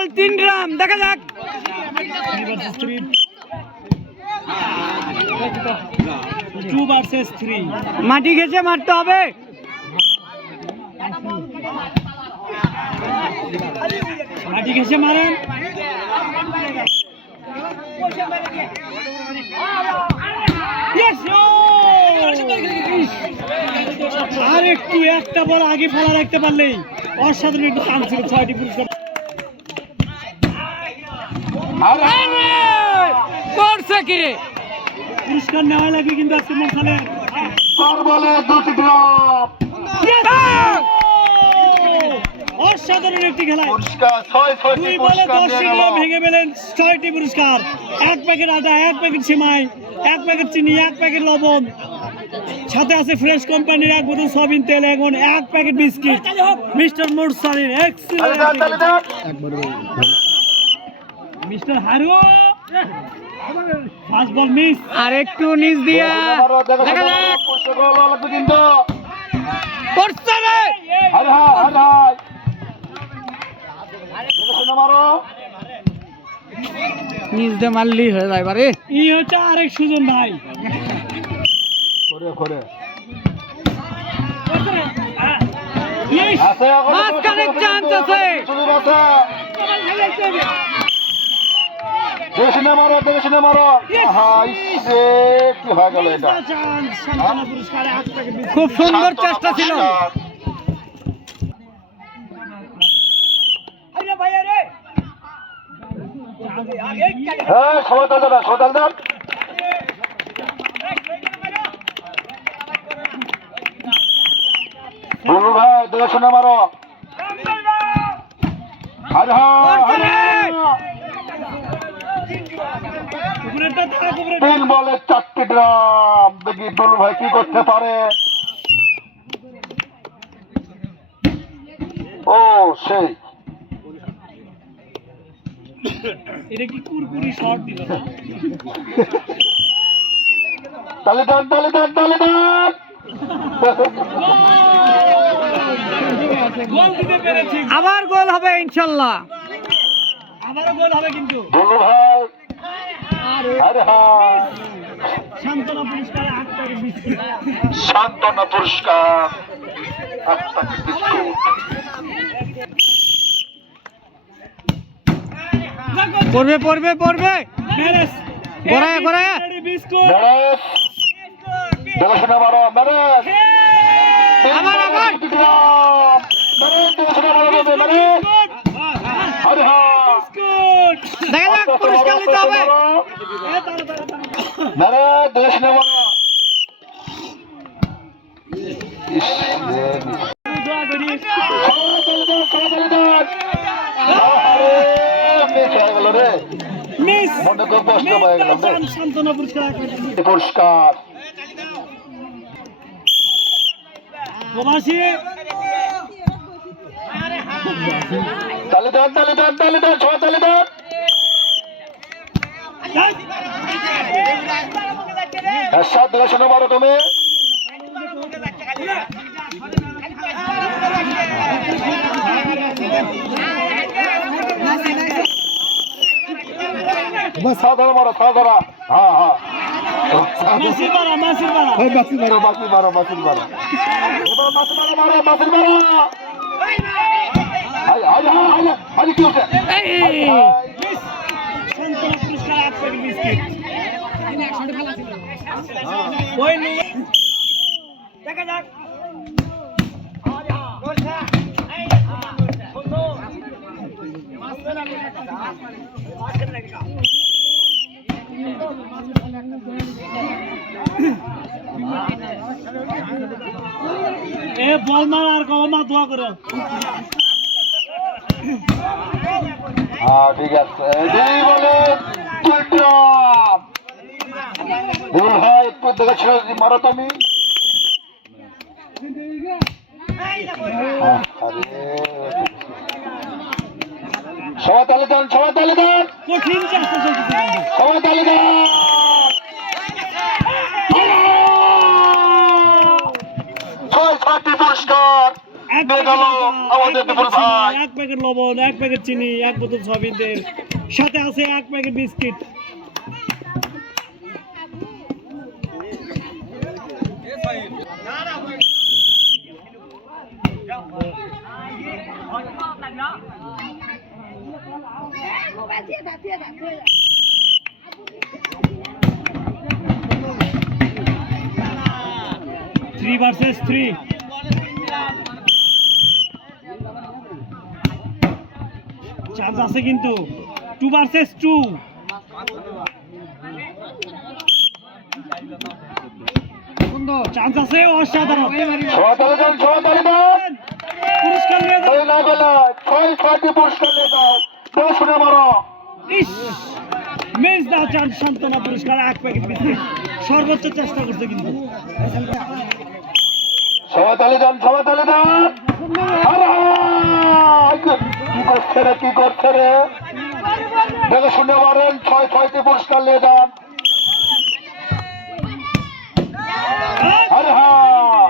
বল 3 run, দেখা যাক। 2 versus 3। মাটি ঘেঁষে মারতে হবে। মাটি ঘেঁষে মারেন। আর একটু একটা বল আগে ফেলা রাখতে পারলেই অসাধারণ একটু চান্স ছিল। 6টি পুরস্কার করছে কি রে? পুরস্কার নেওয়া লাগবে কিন্তু আজকে মশালে অসাধারণ একটি খেলা। 2 বলে 10 নিয়ম ভেঙে পেলেন। 6টি পুরস্কার, 1 প্যাকেট আদা, 1 প্যাকেট সিমাই, 1 প্যাকেট চিনি, 1 প্যাকেট লবণ, সাথে আছে ফ্রেশ কোম্পানির 1 বোতল সয়াবিন তেল এবং 1 packet biscuit. Mister Mursalin excellent. Mister Haru first ball miss. আর একটু নিচ দিয়া দেখা যাক। করছে রে। নিচ দিয়ে মারলি হয়ে যায় বারে। ই হচ্ছে আরেক সুজন ভাই। মাঝখানে চান্স আছে। খুব সুন্দর চেষ্টা ছিল। তিন বলে 4টি ড্রাম। দেখি দুলু ভাই কি করতে পারে। ও সেই এটা কি কুরকুরি শট দিল না? তালে দান গোল দিতে পেরেছি। আবার গোল হবে ইনশাল্লাহ। আবারও গোল হবে কিন্তু। দুলু ভাই সান্ত্বনা পুরস্কার 8 প্যাকেট বিস্কিট। সান্ত্বনা পুরস্কার 8 প্যাকেট বিস্কুট। পড়বে ম্যারেজ গড়ায় বিস্কুট। দেখাশোনা মারো ম্যারেজ। আবার দেখা যাক, পুরস্কার নিতে হবে। সান্ত্বনা পুরস্কার পুরস্কার প্রবাসী। তালে দান সবাই তালে দান। সাত দেখাশোনা মারো তুমি। সাধারণ মারো সাধারণ। হ্যাঁ মাসির মারা কি হচ্ছে? সান্ত্বনা পুরস্কার 8 প্যাকেট বিস্কিট। দেখা যাক। এ বল মার আর কম মা দোয়া করো। হ্যাঁ ঠিক আছে। বলে ভাই একটু দেখাচ্ছিল মারো তুমি। সবাই তালে দেন কঠিন চেষ্টা চলতেছে। সবাই তালে দেন। 6টি পুরস্কার এক নিয়ে গেল আমাদের বিপুল ভাই। এক প্যাকেট লবণ, এক প্যাকেট চিনি, এক বোতল সয়াবিন তেল, সাথে আছে এক packet biscuit. Three versus three. Chance আছে কিন্তু 2 ভার্সেস 2। চান্স আছে অসাধারণ। পুরস্কার নিয়ে যাও। ইস, মেজ দাও চান্স সান্ত্বনা পুরস্কার, এক প্যাকেট বিস্কিট। সর্বোচ্চ চেষ্টা করছে কিন্তু। সবাই তালে যান, সবাই তালে যান। কি করছে রে দেখে শুনে মারেন। 6-6টি পুরস্কার নিয়ে যান। আরে হ্যাঁ,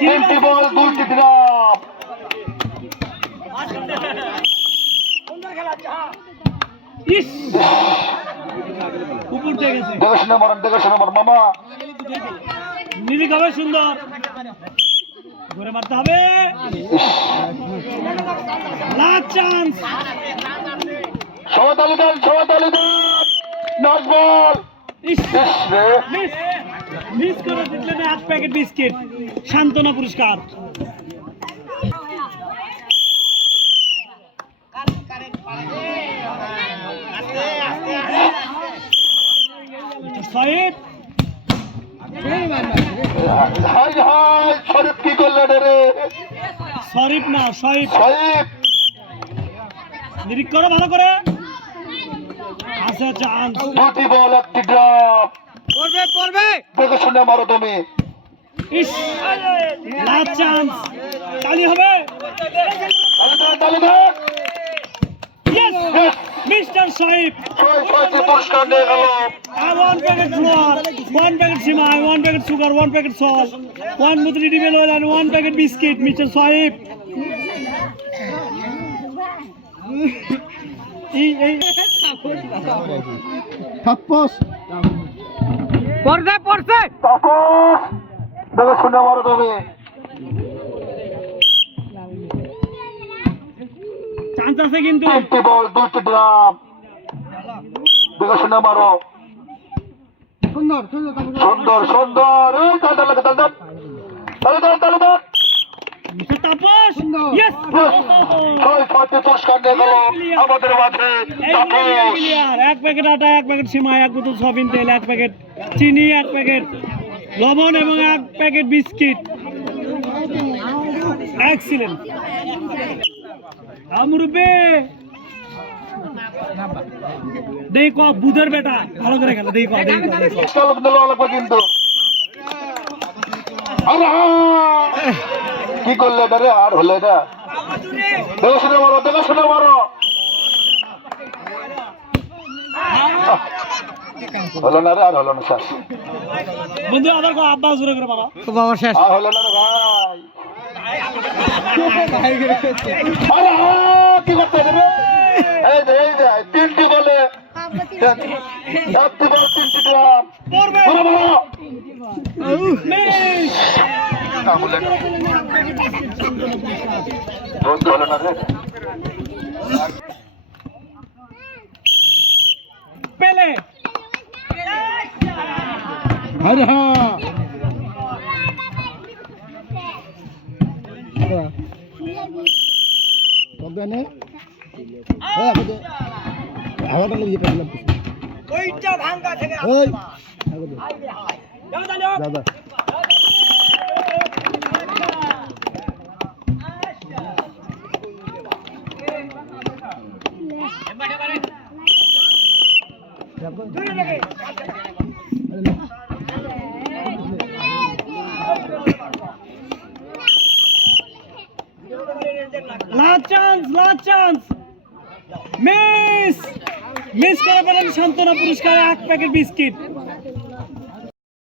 3টি বল 2টি ড্রাম। ইস, উপর দিয়ে গেছে। দেখে শুনে মারেন, দেখে শুনে মারেন মামা। নিরিক হবে সুন্দর, ঘুরে মারতে হবে। Last chance. সবাই তালে যান, সবাই তালে যান। নাচ বল। ইস, ইস রে, মিস করে দিলেন এক প্যাকেট বিস্কিট, সান্ত্বনা পুরস্কার। সাহেব, হাই হাই, শরীফ কি করলেন রে? শরীফ না শরীফ। শরীফ নিরিক করো ভালো করে। আছে চান্স। 2টি বল 1টি ড্রাম। পড়বে পড়বে দেখে শুনে মারো তুমি। ইস, লাস্ট চান্স। তালি হবে। তালে যান, তালে যান। ইয়েস, Yes, মিস্টার শরীফ। 6-6টি পুরস্কার নিয়ে গেল। 1 packet flour, 1 packet simai, 1 packet sugar, 1 packet salt, 1 bottle edible oil and 1 packet biscuit, Mr. Saib. পড়ছে পড়ছে তাপস দেখে শুনে মারো তুমি। চান্স আছে কিন্তু। 3টি বল 2টি ড্রাম। দেখে শুনে মারো। সুন্দর সুন্দর। এই তালে লাগে, তালে যান, তালে যান, তালে যান। Mr. Tapas. Yes. 6-6টি পুরস্কার নিয়ে গেল আমাদের মাঝে তাপস। এক প্যাকেট আটা, এক প্যাকেট সিমাই, এক বোতল সয়াবিন তেল, এক প্যাকেট চিনি, এক প্যাকেট লবণ এবং এক প্যাকেট বিস্কিট। এক্সিলেন্ট। আমরুবে দেখ বুধের বেটা ভালো করে খেলো। দেখ চালক দেওয়া লাগবে কিন্তু। আরে হ্যাঁ, কি করলে এটা রে? আর হলো এটা। দেখে শুনে মারো, দেখে শুনে মারো। হলো না রে, আর হলো না শেষ। বন্ধু আবার আব্বা জোরে করে মারা। তো বাবা শেষ আর হলো না রে ভাই। আরে হ্যাঁ, কি করতে রে? এই যে 3টি বলে 1টি বল 3টি ড্রাম। পড়বে। মারো, মারো। মিস। না বলে বন্ধু হলো না রে। পেলে। আরে হ্যাঁ ওইটা ভাঙ্গা থেকে দাদা লাস্ট চান্স মিস করে পেলেন সান্ত্বনা পুরস্কার, এক প্যাকেট বিস্কিট।